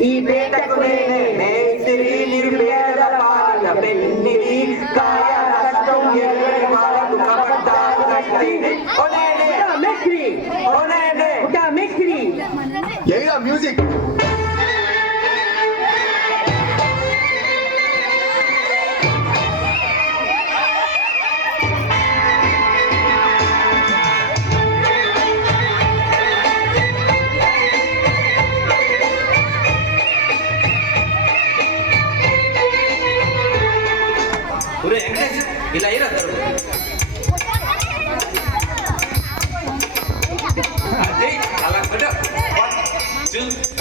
ఈ పేటకు మేస్త్రి నిర్వేద పాల పెన్నిది కాయ కష్టం ఎరుగని వాళ్ళకు కపట్టాలు కట్టి ఓనేనే మేస్త్రి ఓనేనే ఉటా మేస్త్రి ఏగా మ్యూజిక్ ఇలా అయ్యారు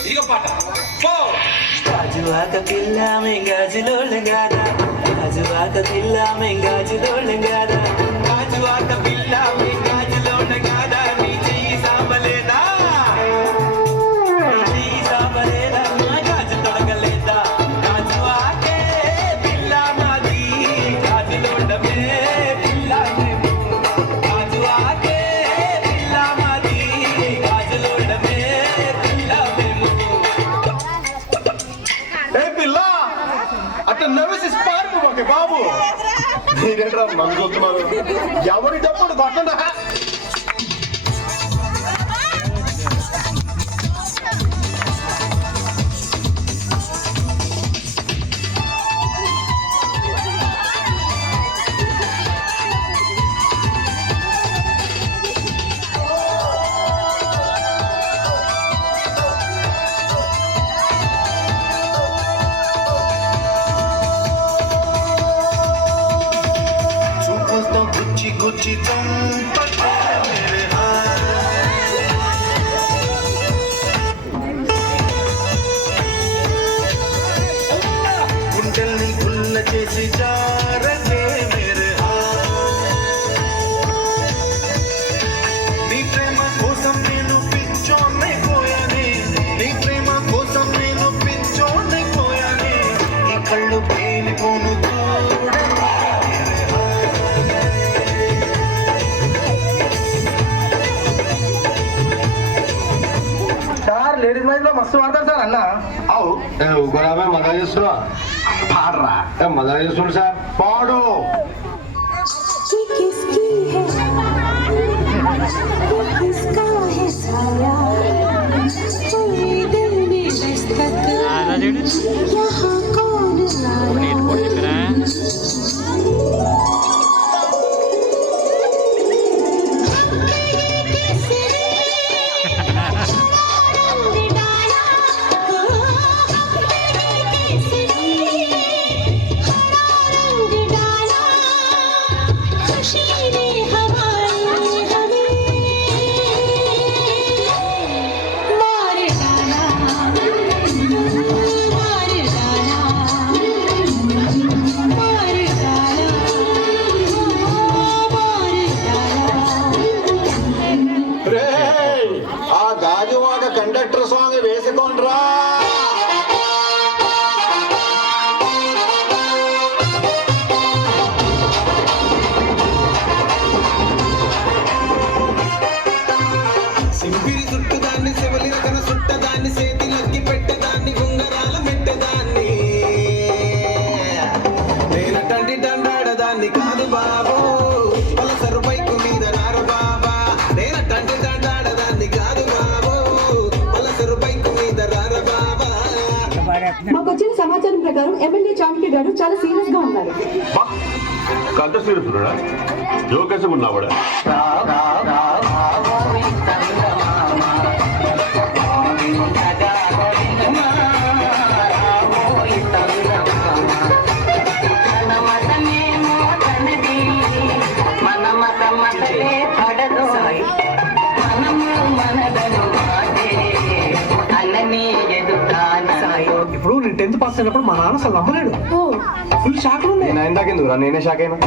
ఇదిగో పాట గాజువాక పిల్ల మెంగాజులోళ్ళం గాదా గాజువాక పిల్ల మెంగాజులోళ్ళం గాదా గాజువాక పిల్ల మెంగాజులోళ్ళం గాదా నీ చెయ్యి సాబలేదా చెయ్యి సాబలేదా నా గాజు తొడగలేదా గాజువాకే పిల్ల మాది గాజులోళ్ళమే పిల్ల మేము గాజువాకే పిల్ల మాది గాజులోళ్ళమే పిల్ల మేము అట్లా నవ్వేసి పార్పు మాకే బాబు మీరేంట్రా మందు చూస్తున్నారు ఎవరి తప్పుడు కొట్టండా गुच्ची तुम पता मेरे गुंडल्नी गुल्ल చేసి జారకే मेरे నీ ప్రేమ కోసం నేను పిచ్చోనే పోయానే నీ ప్రేమ కోసం నేను పిచ్చోనే పోయానే ఈ కళ్ళు పేలిపోను లేడీస్ మైజ్ లో మస్తు వాడతారు సార్ అన్న అవు గులాబీ మజా చేస్తున్నా పాడరా మజా చేస్తుండు సార్ పాడు కండక్టర్ సాంగ్ వేసుకోండ్రా సింపిరి చుట్టదాన్ని శివలి రకన చుట్టదాన్ని చేతిలకి పెట్టదాన్ని గుంగరాల మెట్టదాన్ని నేనటంటి దండాడదాన్ని కాదు బాబు పలసరు బైకు మీద రారు బాబా నేనటంటి దండాడదాన్ని కాదు బాబు పలసరు బైకు మీద రారు బాబా. మాకు వచ్చిన సమాచారం ప్రకారం ఎమ్మెల్యే చాణక్య గారు చాలా సీరియస్ గా ఉన్నారు. కంట సీరుతున్నా జోకేసం ఉన్నావాడా ఇప్పుడు నేను 10th పాస్ అయినప్పుడు మా నాన్న అసలు నమ్మలేడు ఫుల్ షాక్ ఉంది నేను ఇందాకెందుకురా నేనే షాక్ అయినా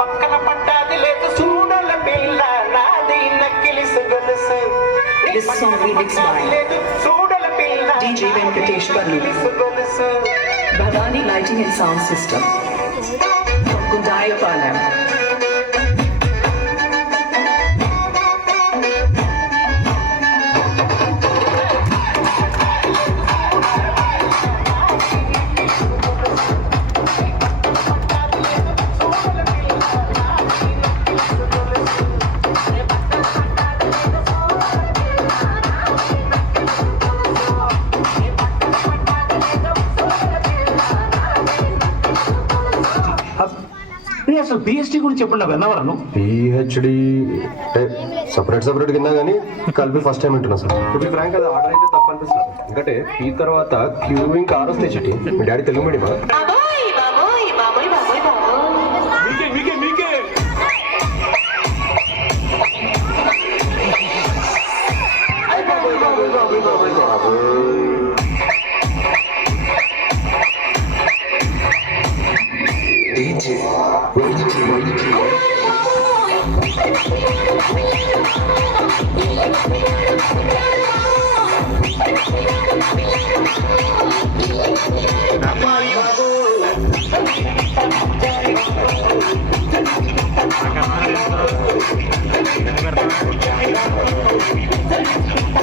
పక్కన పట్టాది లేదు చూడల పిల్ల నాది నక్కిలిసు గొలుసు This song remixed by DJ Venkatesh Barlu, Bhavani Lighting and Sound System, from Kundayapalam. PhD గురించి చెప్పండి విన్నవరను. పిహెచ్డి సపరేట్ కింద కానీ కలిపి ఫస్ట్ టైం వింటున్నా సార్. ఇప్పుడు ఫ్రాంక్ అది ఆర్డర్ అయితే తప్ప అనిపిస్తుంది. ఎందుకంటే ఈ తర్వాత క్యూ ఇంకా ఆర్ వస్తాయి చిట్టి. మీ డాడీ తెలుగు మీడియమా? మీకే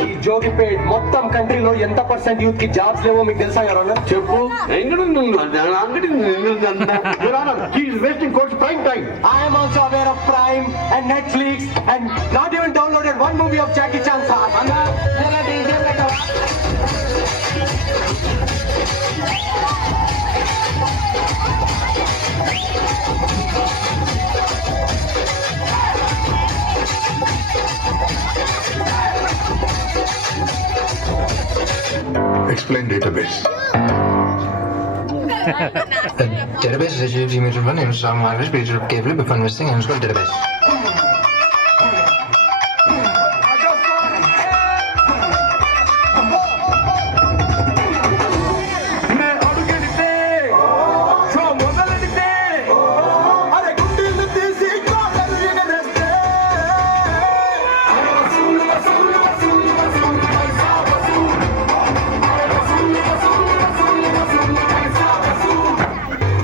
ఈ జోగిపేట్ మొత్తం కంట్రీలో ఎంత పర్సెంట్ యూత్ కి జాబ్స్ లేవో మీకు తెలుసా ఎవరన్నా? చెప్పు. I am also aware of Prime and Netflix and not even downloaded one movie of Jackie Chan sir. Explain database. Database is a image of one image of my page of cable before investing and it's called database.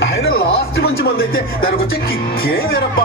ఆయన last మంచి మంది అయితే దానికి వచ్చే కిక్కే వేరప్ప.